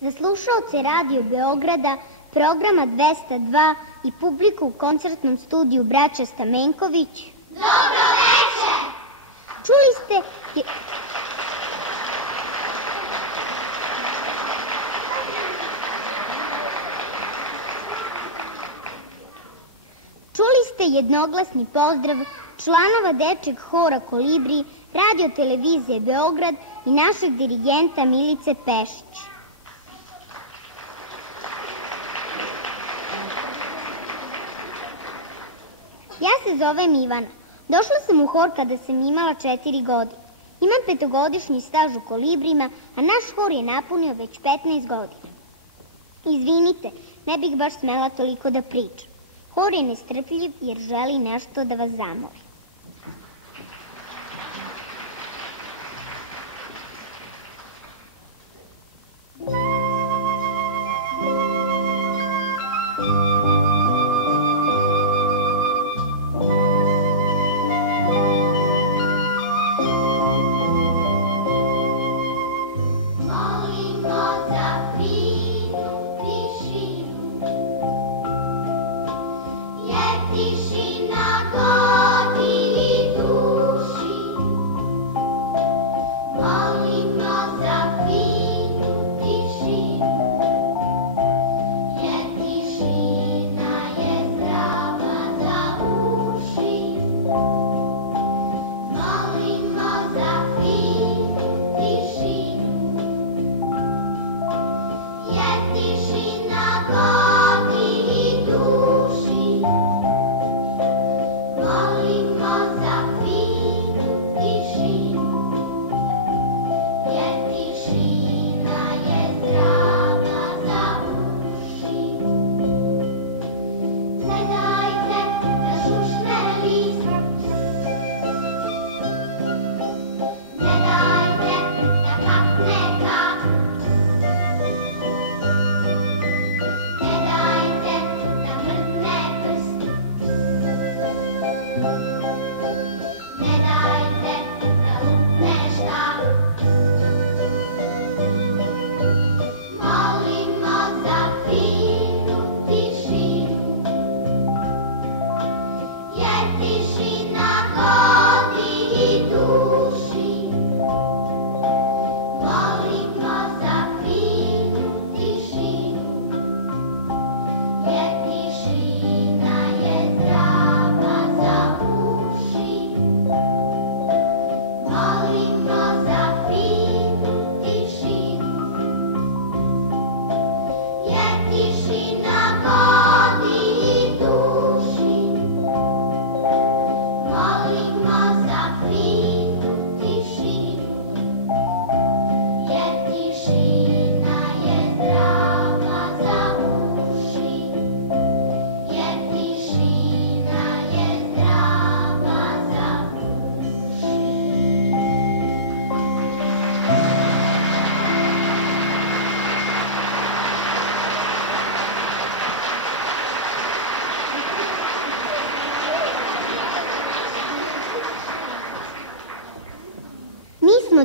Za slušaoce Radio Beograda, programa 202 i publiku u koncertnom studiju Braća Stamenković. Dobro večer! Čuli ste... Čuli ste jednoglasni pozdrav članova dečeg hora Kolibri, Radio televizije Beograd i našeg dirigenta Milice Pešić. Ja se zovem Ivana. Došla sam u hor kada sam imala 4 godine. Imam 5-godišnji staž u Kolibrima, a naš hor je napunio već 15 godina. Izvinite, ne bih baš smela toliko da pričam. Hor je nestrpljiv jer želi nešto da vas zamoli.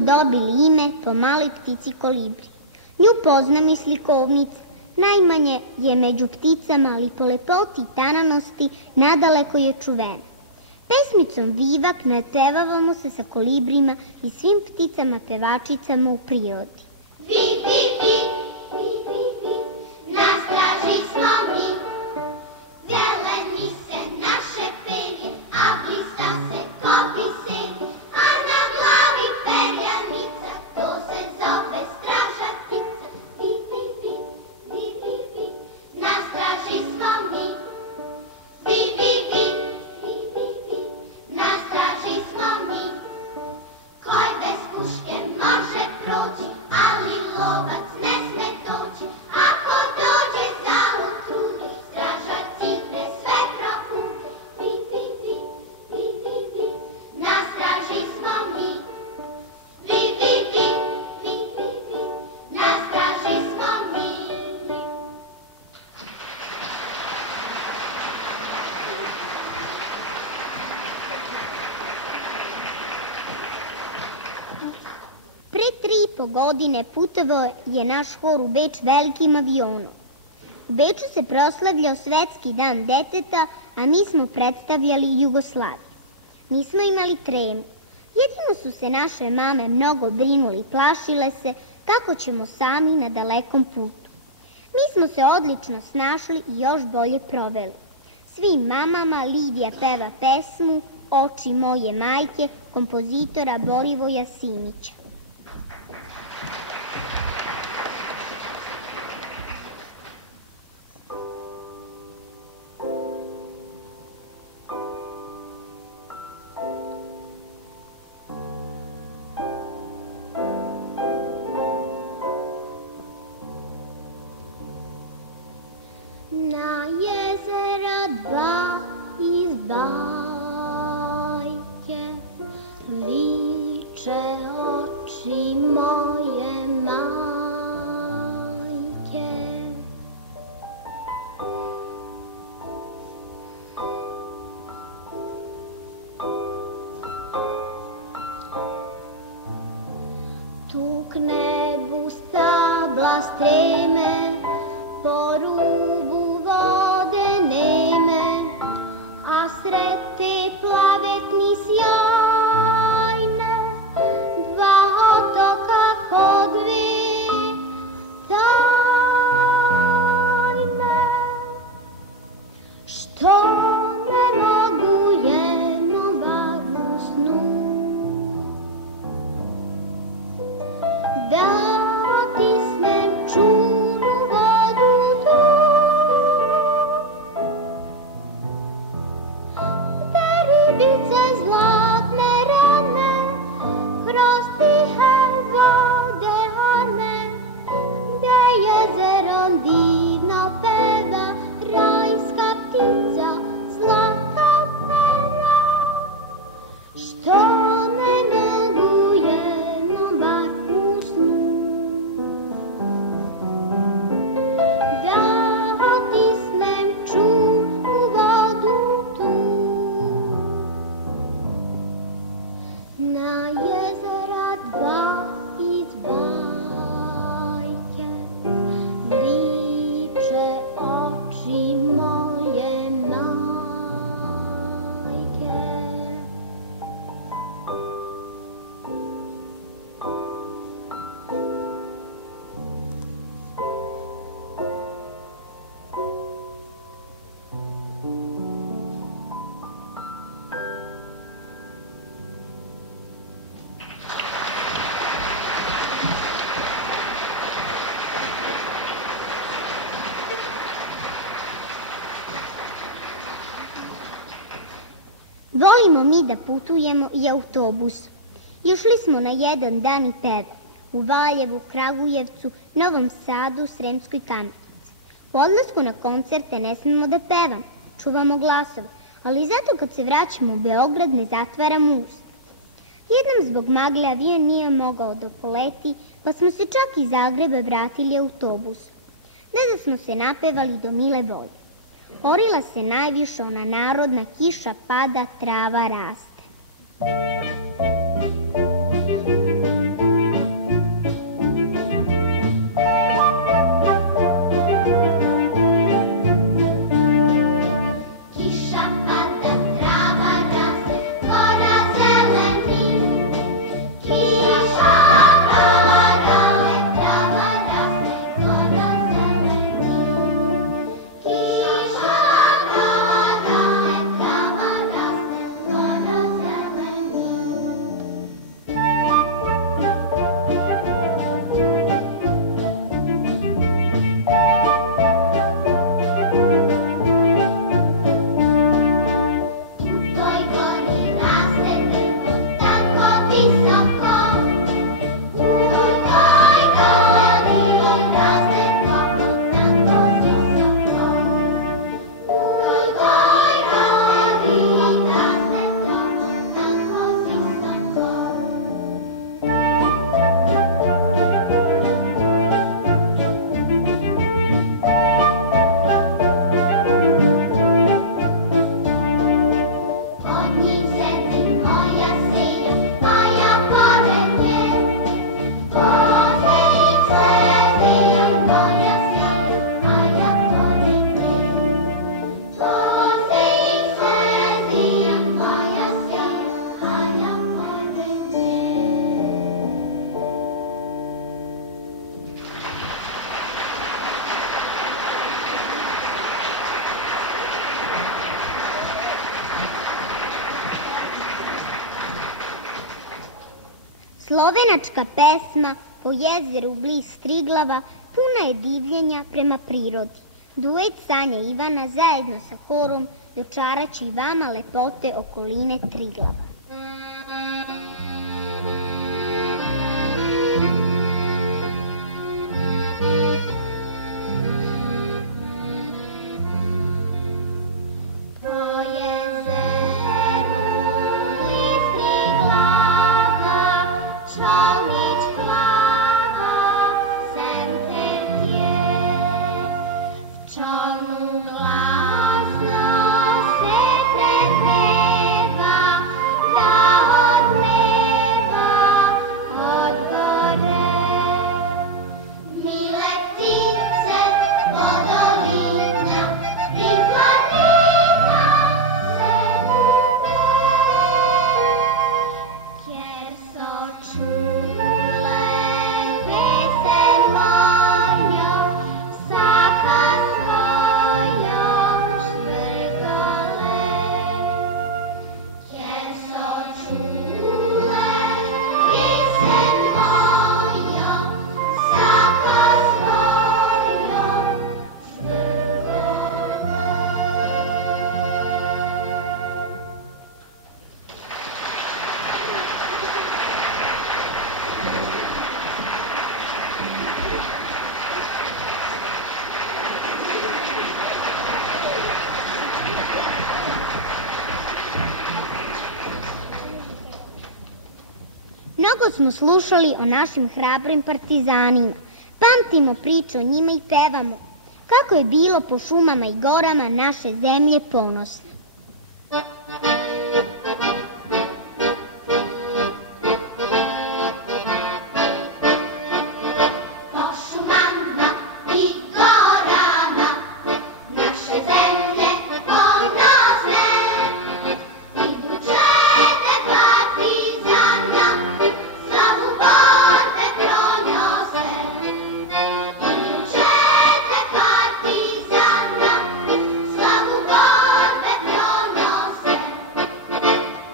Dobili ime po maloj ptici kolibri. Nju poznam i slikovnica. Najmanje je među pticama, ali po lepoti i tananosti nadaleko je čuvena. Pesmicom Vivak napevavamo se sa kolibrima i svim pticama pevačicama u prirodi. Vi, vi, vi, vi, vi, vi, na straži smo mi, zeleni se naše perje, a blista se kopi senje, a na glavi perjanica, to se zove straža ptica. Vi, vi, vi, vi, vi, vi, na straži smo mi, vi, vi, vi, vi, vi, vi, na straži smo mi, koji bez puške može proći, ali lovac ne smije. 3,5 godine putovao je naš hor u Beč velikim avionom. U Beču se proslavljao Svetski dan deteta, a mi smo predstavljali Jugoslaviju. Nismo imali tremu. Jedino su se naše mame mnogo brinuli i plašile se kako ćemo sami na dalekom putu. Mi smo se odlično snašli i još bolje proveli. Svim mamama Lidija peva pesmu Oči moje majke, kompozitora Borivoja Simića. Na jezera dva iz bajke liče oči moje majke. Tu k nebu stabla streme, po rubu vode neme, a sred te plavetni sjajne, dva otoka kod dve tajne. Što ne mogu jednom bar u snu da otisnem čunu vodu tu, gde ribice zlatne rane kroz tihe vode hane, gde jezerom divno peva rajska ptica zlata pera. Što ne mogu jednom bar u snu da otisnem čunu vodu tu. Na jezera dva iz bajke liče oči moje majke. Volimo mi da putujemo i autobusom. Išli smo na jedan dan i pevali u Valjevu, Kragujevcu, Novom Sadu, Sremskoj Kamenici. U odlasku na koncerte ne smemo da pevamo, čuvamo glasove, ali zato kad se vraćamo u Beograd ne zatvaramo usta. Jednom zbog magle avion nije mogao da poleti, pa smo se čak iz Zagreba vratili autobusom. Ne da smo se napevali do mile volje. Orila se najviše ona narodna kiša pada, trava raste. Kiša pada, trava raste, gora zeleni. Kiša pada, trava raste, gora zeleni. Kiša pada, trava raste, gora visoko, u toj gori raste moja sjaja, a ja pored nje. Vozi se zija moja sjaja, a ja pored nje. Slovenačka pesma po jezeru bliz Triglava puna je divljenja prema prirodi. Duet Sanja Ivana zajedno sa horom dočaraće i vama lepote okoline Triglava. Po jezeru bliz Triglava, čolnić plava sem tje. V čolnu glasno se prepeva, da odmeva od gore. Mile ptice od dolina i planina se kupe, jer so čule pesen mojo, vsaka svojo švrgale. Jer so čule pesen mojo, vsaka svojo švrgale. Mnogo smo slušali o našim hrabrim partizanima. Pamtimo priče o njima i pevamo. Kako je bilo po šumama i gorama naše zemlje ponosno. Po šumama i gorama naše zemlje ponosne, idu čete partizana, slavu borbe pronose. Idu čete partizana, slavu borbe pronose.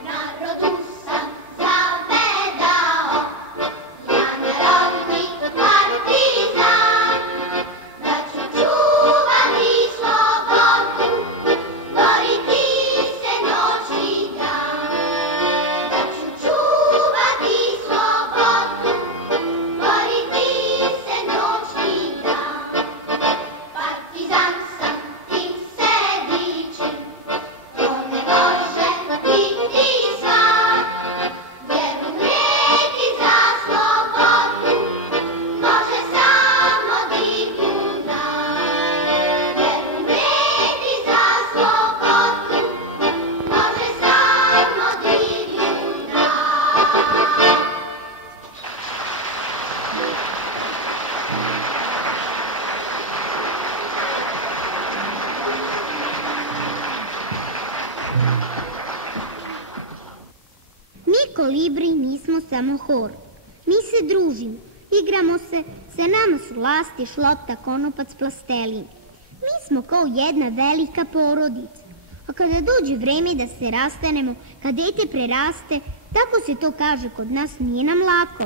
Narodu sam zavedao, ja narodni partizan, da ću čuvati slobodu, boriti se noć i dan. Da ću čuvati slobodu, boriti se noć i dan. Partizan sam, tim se dičim, to ne može biti svan. Jer umrijeti za slobodu može samo divljunan. Jer umrijeti za slobodu može samo divljunan. Mi kolibri nismo samo hor. Mi se družimo, igramo se, sa nama su lasti, šlopta, konopac, plastelin. Mi smo kao jedna velika porodica. A kada dođe vreme da se rastanemo, kad dete preraste, tako se to kaže kod nas, nije nam lako.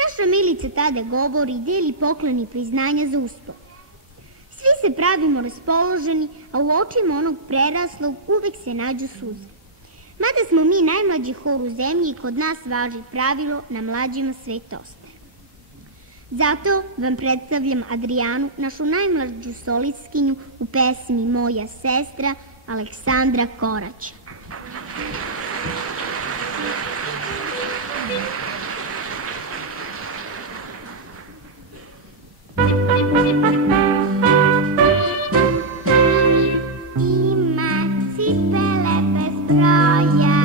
Naša Milica tada govori i deli poklon i priznanja za uspeh. Svi se pravimo raspoloženi, a u očima onog preraslog uvek se nađu suze. Mada smo mi najmlađi hor u zemlji i kod nas važi pravilo na mlađima svet ostaje. Zato vam predstavljam Adrijanu, našu najmlađu solistkinju u pesmi Moja sestra Aleksandra Koraća. Ima cipele bez broja,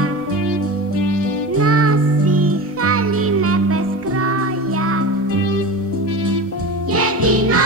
nosi haljine bez kroja, jedino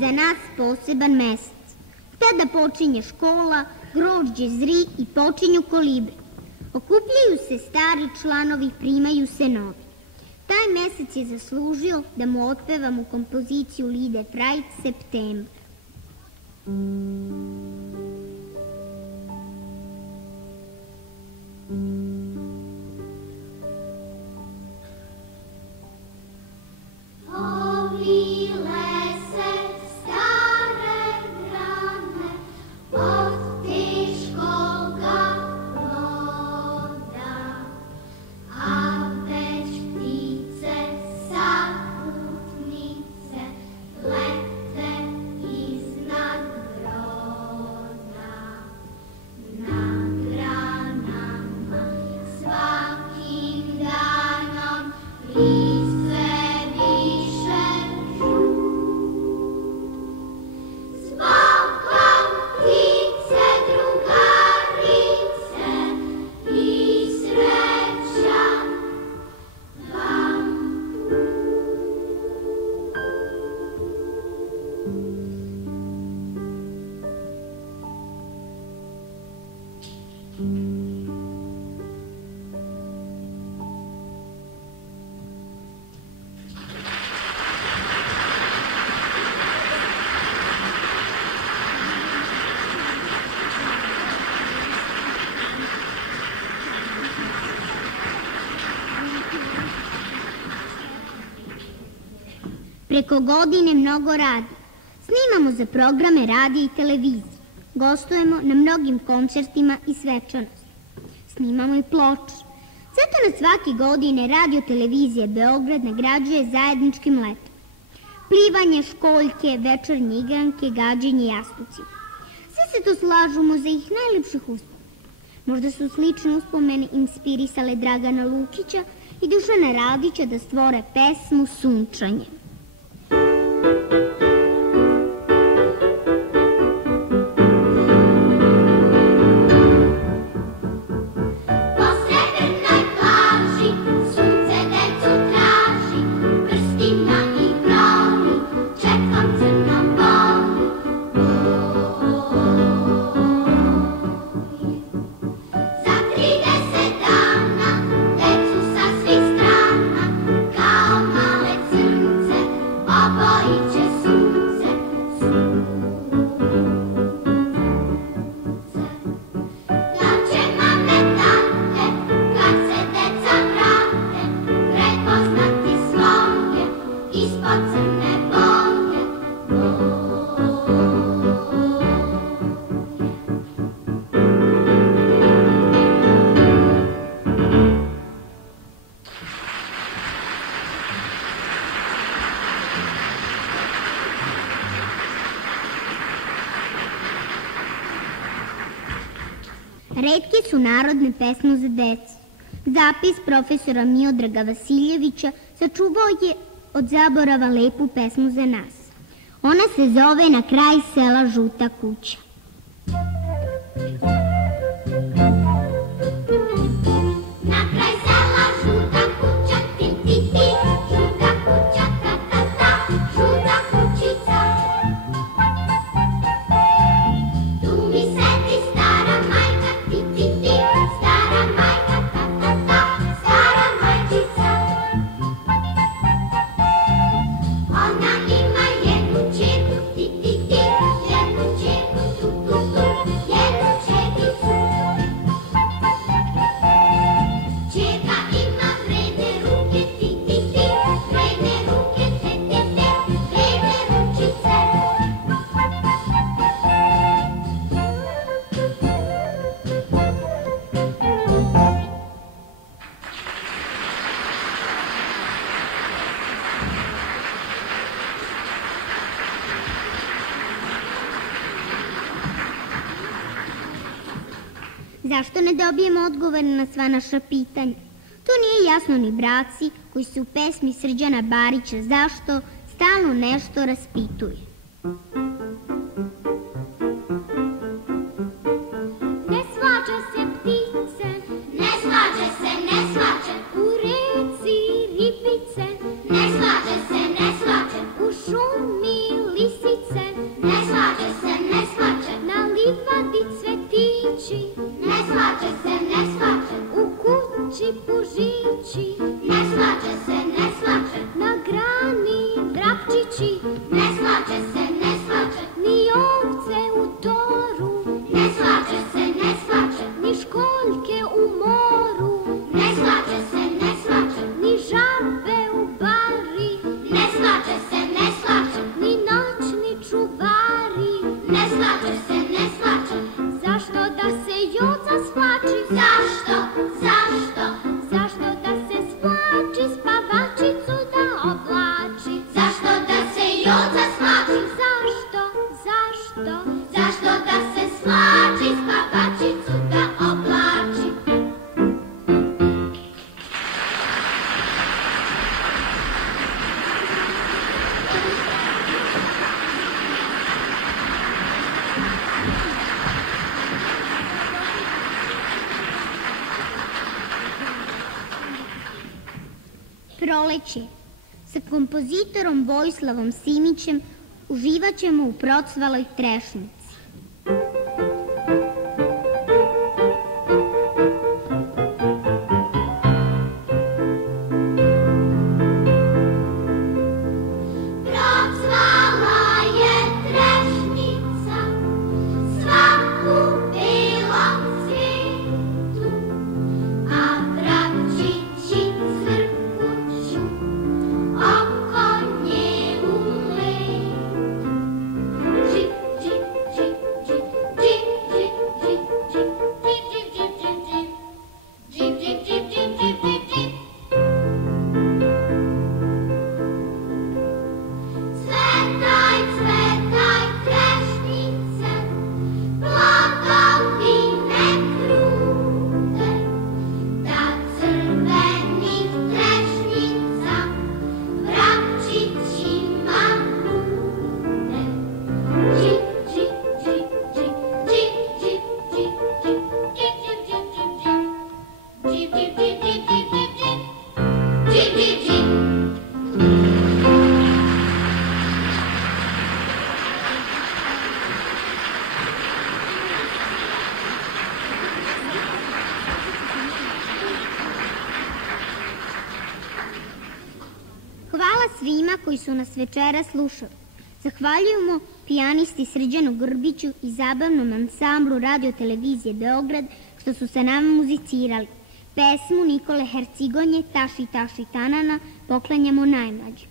za nas poseban mesec. Tada počinje škola, grožđe zri i počinju kolibri. Okupljaju se stari članovi, primaju se novi. Taj mesec je zaslužio da mu otpevamo kompoziciju Lide Frajt Septembar. Preko godine mnogo radi. Snimamo za programe radija i televizije. Gostujemo na mnogim koncertima i svečanostima. Snimamo i ploče. Zato nas svake godine Radio Televizija Beograd nagrađuje zajedničkim letom. Plivanje, školjke, večernje igranke, gađenje jastucima. Sve se to slažu u mozaiku najlepših uspomena. Možda su slične uspomene inspirisale Dragana Lukića i Dušana Radića da stvore pesmu Sunčanje. Retke su narodne pesme za decu. Zapis profesora Miodraga Vasiljevića sačuvao je od zaborava lepu pesmu za nas. Ona se zove Na kraj sela žuta kuća. Na kraj sela žuta kuća, ti, ti, ti, žuta kuća, ta, ta, ta, žuta kućica. Tu mi sedi stara majka, ti, ti, ti, stara majka, ta, ta, ta, stara majčica. Ona ima jednu čerku, ti, ti, ti, jednu čerku, tu, tu, tu, jednu čerkicu. Čerka ima vredne ruke, ti, ti, ti, vredne ruke, te, te, te, vredne ručice. Zašto ne dobijemo odgovor na sva naša pitanja? To nije jasno ni braci koji se u pesmi Srđana Barića Zašto stalno nešto raspituje. Ne svađa se ptice, ne svađa se, ne svađa. U reci ribice, ne svađa se, ne svađa. U šumi lisice, pužići, ne slače se, ne slače, u kući pužići, ne slače se, ne slače, na grani vrapčići, ne slače se, ne slače, ni ovce u toru, ne slače se, ne slače, ni školjke u moru, ne slače se, ne slače, ni žabe u bari, ne slače se, ne slače, ni noćni čuvari, ne slače se, ne slače, zašto da se joca splači, zašto, zašto, zašto da se splači, spavačicu da oblači, zašto da se joca splači, zašto, zašto, zašto da se splači, spavačicu da oblači. Proleće. Sa kompozitorom Vojislavom Simićem uživat ćemo u procvaloj trešnici. Procvala je trešnica svaku belom cvijetu, a vrapčići cvrkuću oko nje u letu. Džip, džip, džip, džip, džip, džip, džip, džip, džip, džip, džip, džip, džip, džip, džip, džip, džip, džip, džip. Cvetaj, cvetaj, trešnice, plodovine krute, da crvenih trešnica vrapčićima bude. Džip, džip, džip, džip, džip, džip, džip, džip, džip, džip, džip, džip, džip, džip, džip, džip, džip, džip, džip, džip. Hvala svima koji su nas večera slušali. Zahvaljujemo pijanisti Srđanu Grbiću i zabavnom ansamblu Radio Televizije Beograd što su sa nama muzicirali. Pesmu Nikole Hercigonje Taši, taši, tanana poklanjamo najmlađe.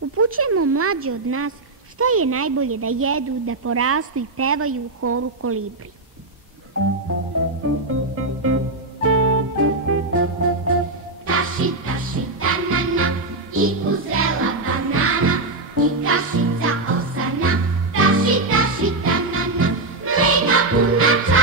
Upućujemo mlađe od nas šta je najbolje da jedu, da porastu i pevaju u horu Kolibri. Taši, taši, tanana, i uzrela banana, i kašica osana. Taši, taši, tanana, mleka puna čaša.